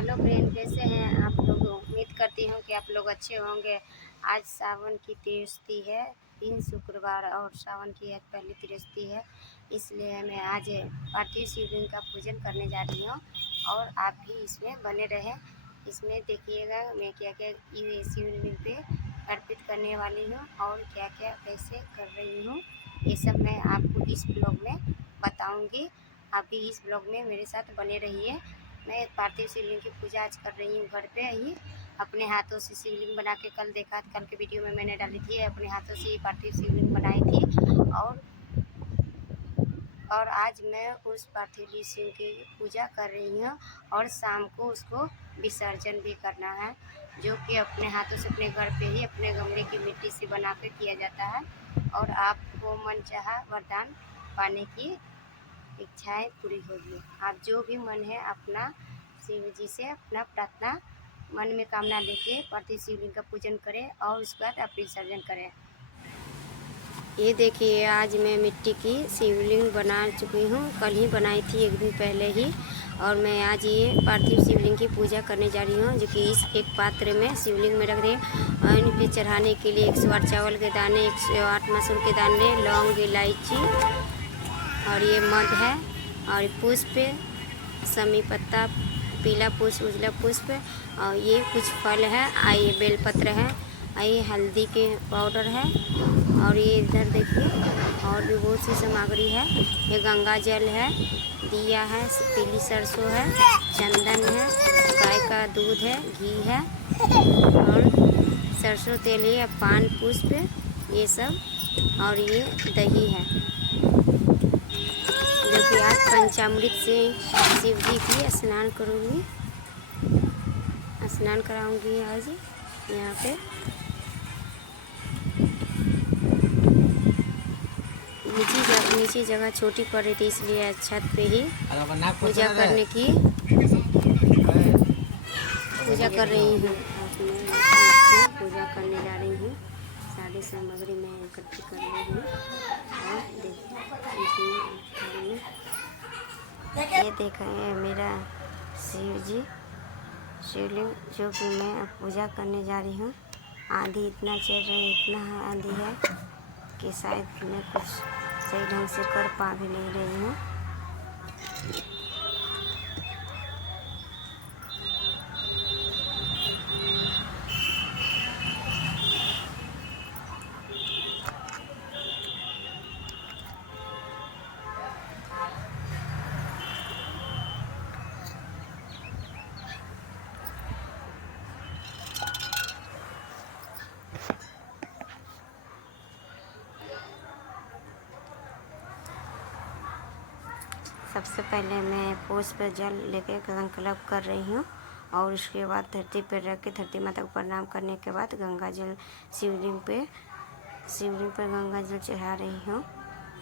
Hello friend, कैसे हैं आप लोग। उम्मीद करती हूँ कि आप लोग अच्छे होंगे। आज सावन की तीसरी है, 3 शुक्रवार, और सावन की आज पहली तीसरी है। इसलिए मैं आज पार्थिव शिवलिंग का पूजन करने जा रही हूँ और आप भी इसमें बने रहें। इसमें देखिएगा मैं क्या क्या ये शिवलिंग पे अर्पित करने वाली हूँ और क्या क्या कैसे कर रही हूँ, ये सब मैं आपको इस ब्लॉग में बताऊँगी। आप भी इस ब्लॉग में मेरे साथ बने रहिए। मैं पार्थिव शिवलिंग की पूजा आज कर रही हूँ घर पे ही, अपने हाथों से शिवलिंग बना के। कल देखा, कल के वीडियो में मैंने डाली थी, अपने हाथों से पार्थिव शिवलिंग बनाई थी। और आज मैं उस पार्थिव शिव की पूजा कर रही हूँ और शाम को उसको विसर्जन भी करना है, जो कि अपने हाथों से अपने घर पे ही अपने गमले की मिट्टी से बना के किया जाता है। और आपको मनचाहा वरदान पाने की इच्छाएं पूरी होगी। आप जो भी मन है अपना शिव जी से अपना प्रार्थना मन में कामना लेके पार्थिव शिवलिंग का पूजन करें और उसके बाद आप विसर्जन करें। ये देखिए, आज मैं मिट्टी की शिवलिंग बना चुकी हूँ। कल ही बनाई थी, एक दिन पहले ही। और मैं आज ये पार्थिव शिवलिंग की पूजा करने जा रही हूँ, जो कि इस एक पात्र में शिवलिंग में रख रही हूँ। और इन पे चढ़ाने के लिए 108 चावल के दाने, 108 मसूर के दाने, लौंग, इलायची, और ये मध है, और पुष्प, समी पत्ता, पीला पुष्प, उजला पुष्प, और ये कुछ फल है। ये बेलपत्र है, ये हल्दी के पाउडर है, और ये इधर देखिए और भी बहुत सी सामग्री है। ये गंगा जल है, दिया है, पीली सरसों है, चंदन है, गाय का दूध है, घी है, और सरसों तेल है, पान पुष्प, ये सब, और ये दही है, जो कि आज पंचामृत से शिव जी की स्नान करूँगी, स्नान कराऊंगी आज यहाँ पे। नीचे जगह छोटी पड़ रही थी, इसलिए छत पे ही पूजा करने की पूजा कर रही हूँ। पूजा करने जा रही हूँ, सारी सामग्री मैं इकट्ठी कर रही हूँ। और देखिए, ये देखा है मेरा शिव जी शिवलिंग, जो कि मैं पूजा करने जा रही हूँ। आंधी इतना चल रही है, इतना आंधी है कि शायद मैं कुछ सही ढंग से कर पा भी नहीं रही हूँ। सबसे पहले मैं पुष्प जल लेके संकल्प कर रही हूँ, और उसके बाद धरती पर रख के धरती माता को प्रणाम करने के बाद गंगा जल शिवलिंग पर गंगा जल चढ़ा रही हूँ।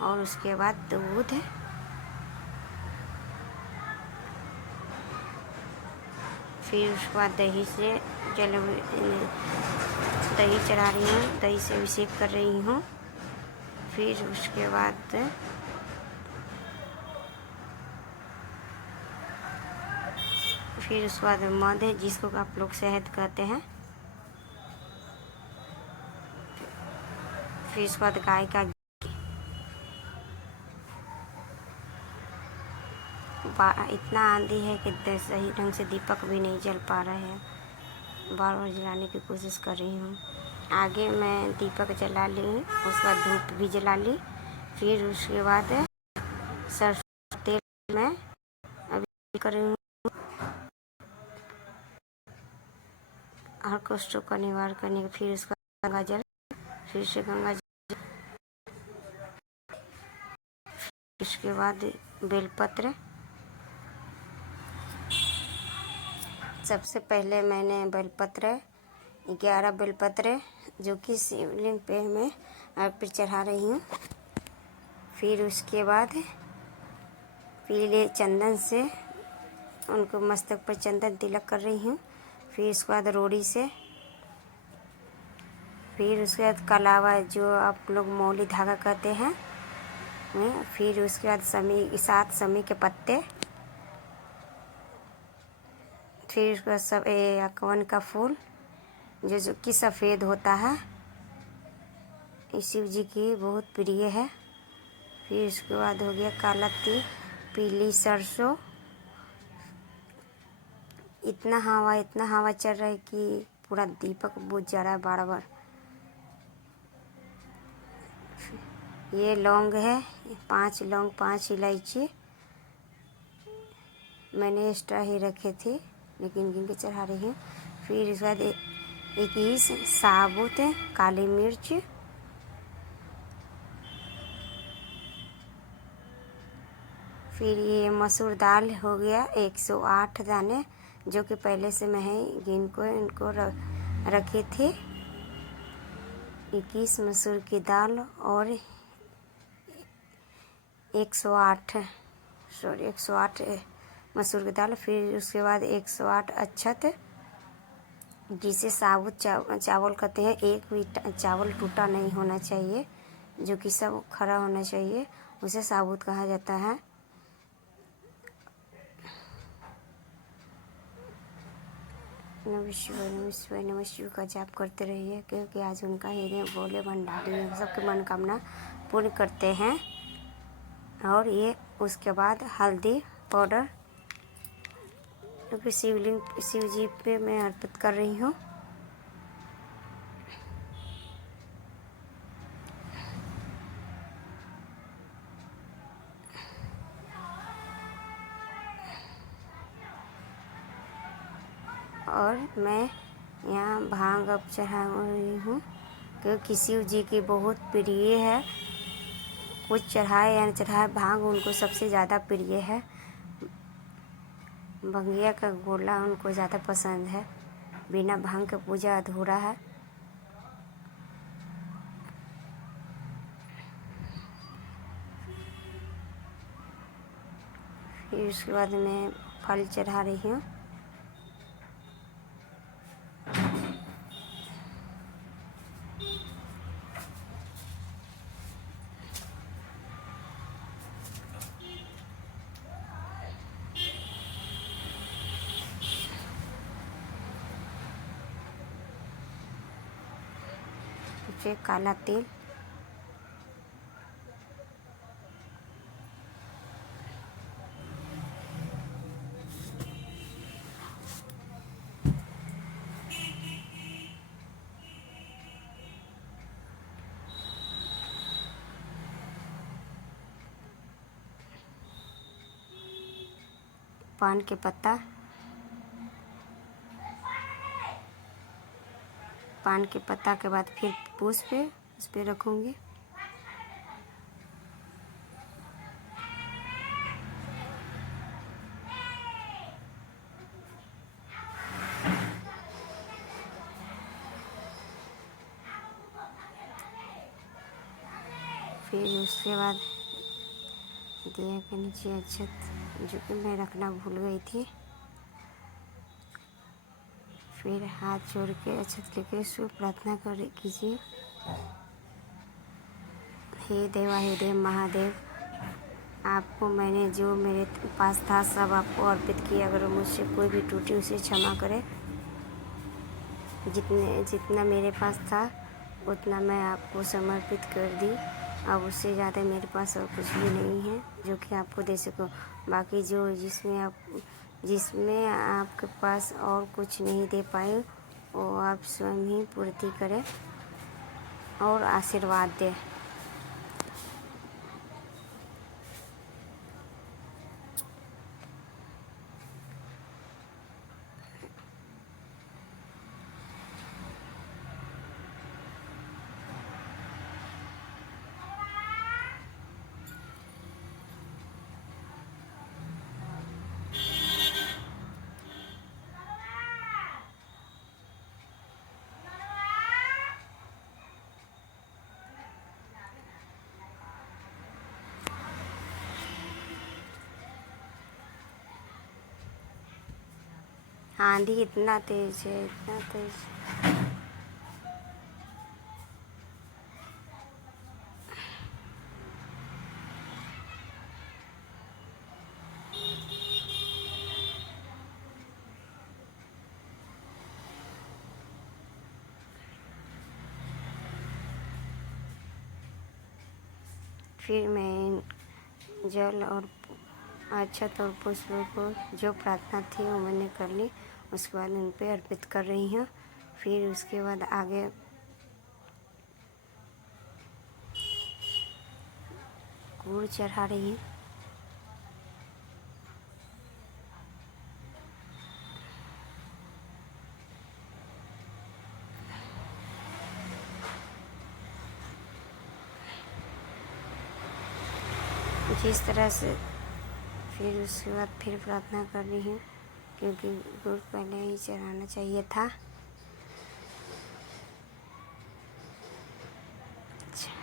और उसके बाद दूध, फिर उसके बाद दही से दही चढ़ा रही हूँ, दही से अभिषेक कर रही हूँ। फिर उसके बाद मध है, जिसको आप लोग शहद कहते हैं। फिर उसके बाद गाय का इतना आंधी है कि सही ढंग से दीपक भी नहीं जल पा रहा है, बार बार जलाने की कोशिश कर रही हूँ। आगे मैं दीपक जला ली, उसके बाद धूप भी जला ली। फिर उसके बाद सरसों तेल में अभी कर रही हूँ, हर कष्टों का निवारण करने के। फिर उसका गंगा जल, फिर से गंगा जल, उसके बाद बेलपत्र। सबसे पहले मैंने बेलपत्र 11 बेलपत्र, जो कि शिवलिंग पे मैं अर्पित चढ़ा रही हूँ। फिर उसके बाद पीले चंदन से उनको मस्तक पर चंदन तिलक कर रही हूँ। फिर उसके बाद रोड़ी से, फिर उसके बाद कलावा, जो आप लोग मौली धागा कहते हैं। फिर उसके बाद 7 समी के पत्ते, फिर उसका सब अकवन का फूल जो कि सफ़ेद होता है, शिव जी की बहुत प्रिय है। फिर उसके बाद हो गया काला तिल, पीली सरसों। इतना हवा चल रहा है कि पूरा दीपक बुझ जा रहा है बार बार। ये लौंग है, 5 लौंग, 5 इलायची मैंने एक्स्ट्रा ही रखे थे, लेकिन गिन के चढ़ा रही हूँ। फिर इसके बाद 21 साबुत काली मिर्च, फिर ये मसूर दाल हो गया 108 दाने, जो कि पहले से मैं इनको रखे थे। 21 मसूर की दाल और 108 मसूर की दाल। फिर उसके बाद 108 अक्षत, जिसे साबुत चावल कहते हैं। एक भी चावल टूटा नहीं होना चाहिए, जो कि सब खरा होना चाहिए, उसे साबुत कहा जाता है। नमः शिवाय, नमः शिवाय, नमः शिवाय का जाप करते रहिए, क्योंकि आज उनका हृदय भोले भंडारी है, सबकी मनोकामना पूर्ण करते हैं। और ये उसके बाद हल्दी पाउडर, क्योंकि शिव जी पे मैं अर्पित कर रही हूँ। और मैं यहाँ भांग अब चढ़ा रही हूँ, क्योंकि शिव जी की बहुत प्रिय है। कुछ चढ़ाए या न चढ़ाए, भांग उनको सबसे ज़्यादा प्रिय है। भंगिया का गोला उनको ज़्यादा पसंद है। बिना भांग के पूजा अधूरा है। फिर उसके बाद मैं फल चढ़ा रही हूँ। फिर काला तिल, पान के पत्ता, पान के पत्ता के बाद फिर पुष्प उस पर रखूँगी। फिर उसके बाद दिया के नीचे अक्षत, जो कि मैं रखना भूल गई थी। फिर हाथ जोड़ के अक्षत लेके शुभ प्रार्थना कीजिए। हे देव महादेव, आपको मैंने जो मेरे पास था सब आपको अर्पित किया। अगर मुझसे कोई भी टूटी उसे क्षमा करें। जितना मेरे पास था उतना मैं आपको समर्पित कर दी। अब उससे ज़्यादा मेरे पास और कुछ भी नहीं है जो कि आपको दे सकूं। बाकी जिसमें आपके पास और कुछ नहीं दे पाए, वो आप स्वयं ही पूर्ति करें और आशीर्वाद दें। आंधी इतना तेज है, इतना तेज। फिर मैं जल और अक्षत और पुष्प को जो प्रार्थना थी वो मैंने कर ली, उसके बाद उन पे अर्पित कर रही हूँ। फिर उसके बाद आगे गुड़ चढ़ा रही हूँ। जिस तरह से फिर उसके बाद फिर प्रार्थना कर रही हूँ, क्योंकि गुड़ पहले ही चढ़ाना चाहिए था। अच्छा।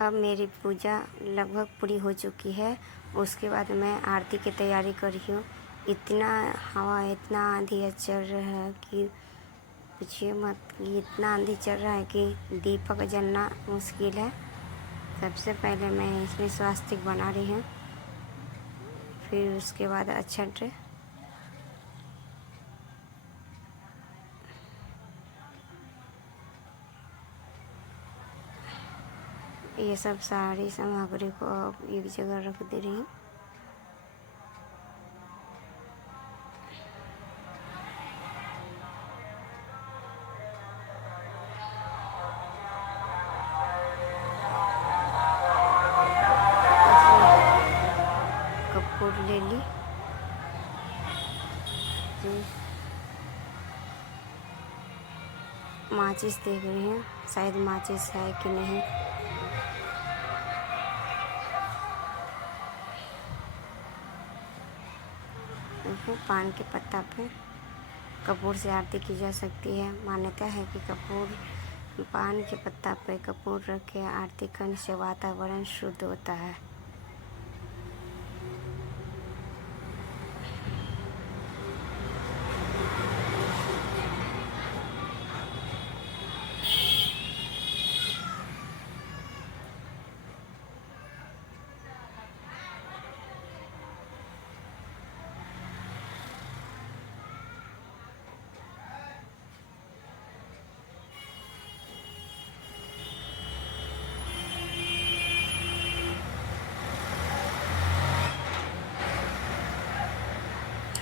अब मेरी पूजा लगभग पूरी हो चुकी है। उसके बाद मैं आरती की तैयारी कर रही हूँ। इतना हवा, इतना आंधी चल रहा है कि पूछिए मत, कि इतना आंधी चल रहा है कि दीपक जलना मुश्किल है। सबसे पहले मैं इसमें स्वास्तिक बना रही हूँ, फिर उसके बाद अक्षत, ये सब सारी सामग्री को अब एक जगह रख दे रही हूँ। कपूर ले ली, माचिस देख रही हूँ शायद माचिस है कि नहीं। पान के पत्ता पे कपूर से आरती की जा सकती है। मान्यता है कि कपूर, पान के पत्ता पे कपूर रख के आरती करने से वातावरण शुद्ध होता है।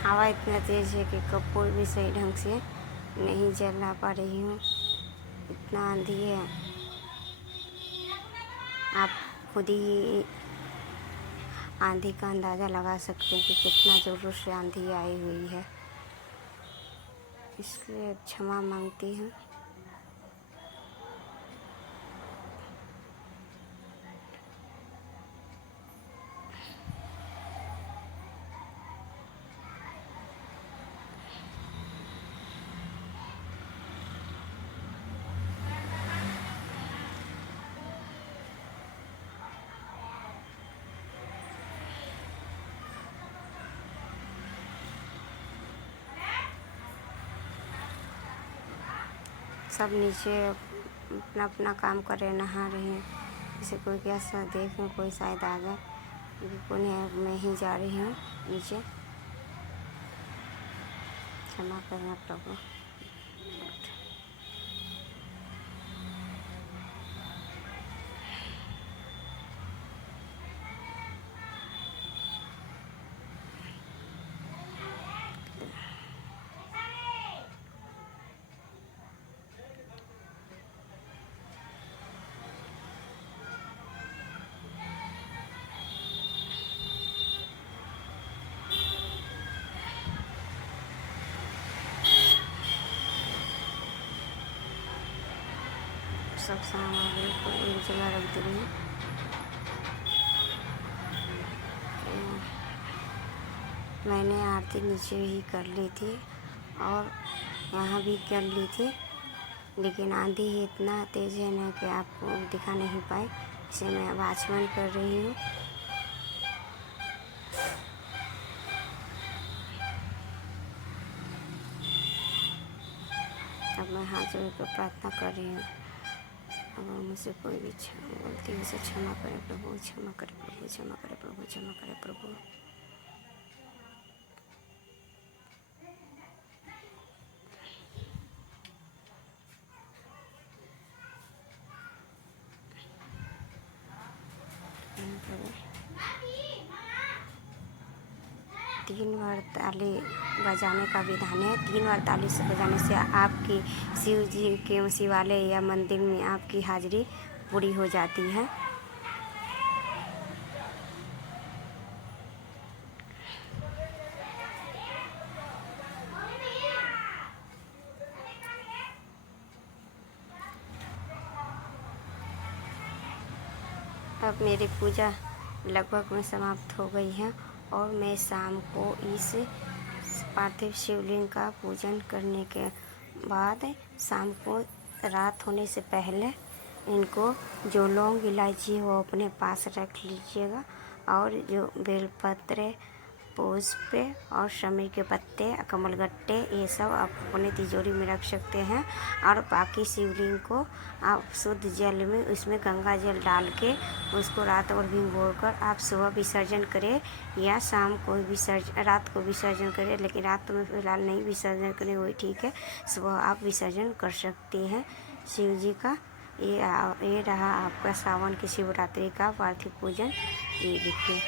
हवा इतना तेज़ है कि कपूर भी सही ढंग से नहीं जला पा रही हूँ, इतना आंधी है। आप खुद ही आंधी का अंदाज़ा लगा सकते हैं कि कितना ज़ोरों से आंधी आई हुई है, इसलिए क्षमा मांगती हूँ। सब नीचे अपना अपना काम कर रहे, नहा रहे हैं। जैसे कोई कैसा देखें, कोई शायद आ जाए, उन्हें मैं ही जा रही हूँ नीचे। क्षमा करना प्रभु। सब सामग्री को एक जगह रख दूँगी। मैंने आरती नीचे ही कर ली थी और यहाँ भी कर ली थी, लेकिन आंधी ही इतना तेज़ है ना कि आपको दिखा नहीं पाए। इसे मैं अब आचमन कर रही हूँ। अब मैं मैं हाथ जोड़ कर प्रार्थना कर रही हूँ। अगर मुझसे कोई भी गलती हो से क्षमा करे प्रभु, क्षमा करे प्रभु, क्षमा करे प्रभु, क्षमा करे प्रभु। तीन बार ताली बजाने का विधान है। 3 बार ताली से बजाने से आपकी शिव जी के शिवालय या मंदिर में आपकी हाजिरी पूरी हो जाती है। अब मेरी पूजा लगभग में समाप्त हो गई है और मैं शाम को इस पार्थिव शिवलिंग का पूजन करने के बाद शाम को रात होने से पहले इनको जो लौंग इलायची हो अपने पास रख लीजिएगा और जो बेलपत्र, पुष्प और शमी के पत्ते, कमलगट्टे, ये सब आप अपने तिजोरी में रख सकते हैं। और बाकी शिवलिंग को आप शुद्ध जल में उसमें गंगा जल डाल के उसको रात भर भिगोकर आप सुबह विसर्जन करें या शाम को रात को विसर्जन करें, लेकिन रात में फिलहाल नहीं विसर्जन करें, वही ठीक है। सुबह आप विसर्जन कर सकते हैं शिव जी का। ये रहा आपका सावन की शिवरात्रि का पार्थिव पूजन। ये देखिए,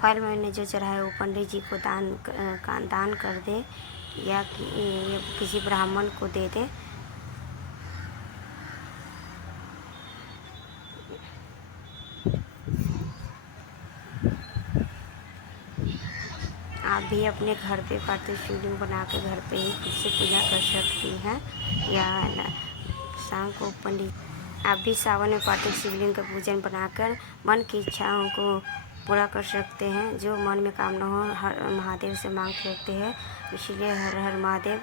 फल मैंने जो चढ़ाया वो पंडित जी को दान कर दे या किसी ब्राह्मण को दे दे। आप भी अपने घर पे पार्थिव शिवलिंग बना के घर पे ही खुद से पूजा कर सकती हैं या शाम को पंडित। आप भी सावन में पार्थिव शिवलिंग का पूजन बनाकर मन की इच्छाओं को पूरा कर सकते हैं। जो मन में कामना हो हर महादेव से मांग सकते हैं। इसलिए हर हर महादेव।